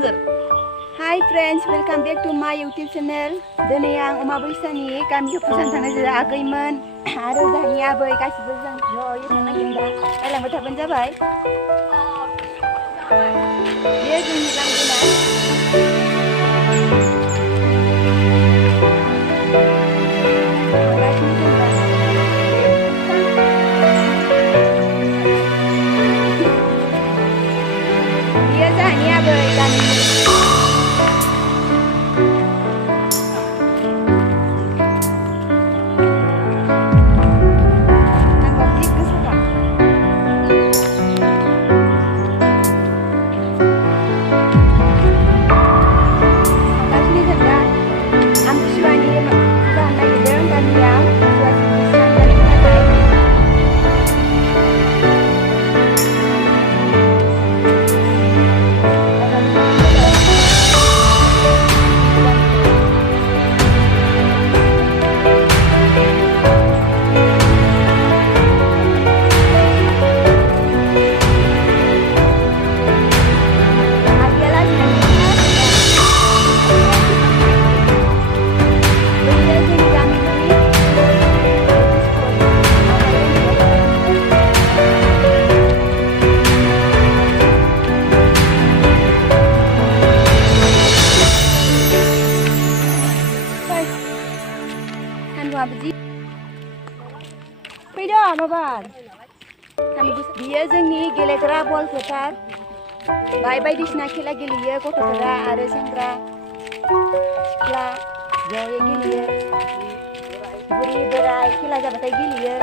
बुंगोर Hi friends, welcome back to my YouTube channel. दिनै आं अमाबैसानि गामियाव फुजानो थांनाय जादों आगैमोन आरो जोंहानि आबै गासिबो जों ज'यै थांनो नागिरदों दा रायलायबाय थाबानो जाबाय। बेयो जोंनि लांगोना। बेयो जोंहानि आबै गामिनि। फैदो माबार बियो जोंनि गेलेग्रा बल फोथार बाय बायदिसिना खेला गेलेयो गथ'फोरा आरो सेंग्रा सिख्ला ज'यै गेलेयो बुरि बोराय खेला जाबाथाय गेलेयो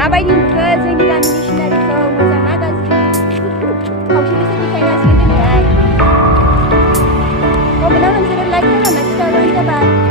माबायदि नुखो जोंनि गामिनि सिनारिखौ मोजां ना गाज्रि खावसेनिसो देखायगासिनो दिनैहाय कमेन्टआव नोंसोरो लाइक खालामना खिन्थाबानो जाबाय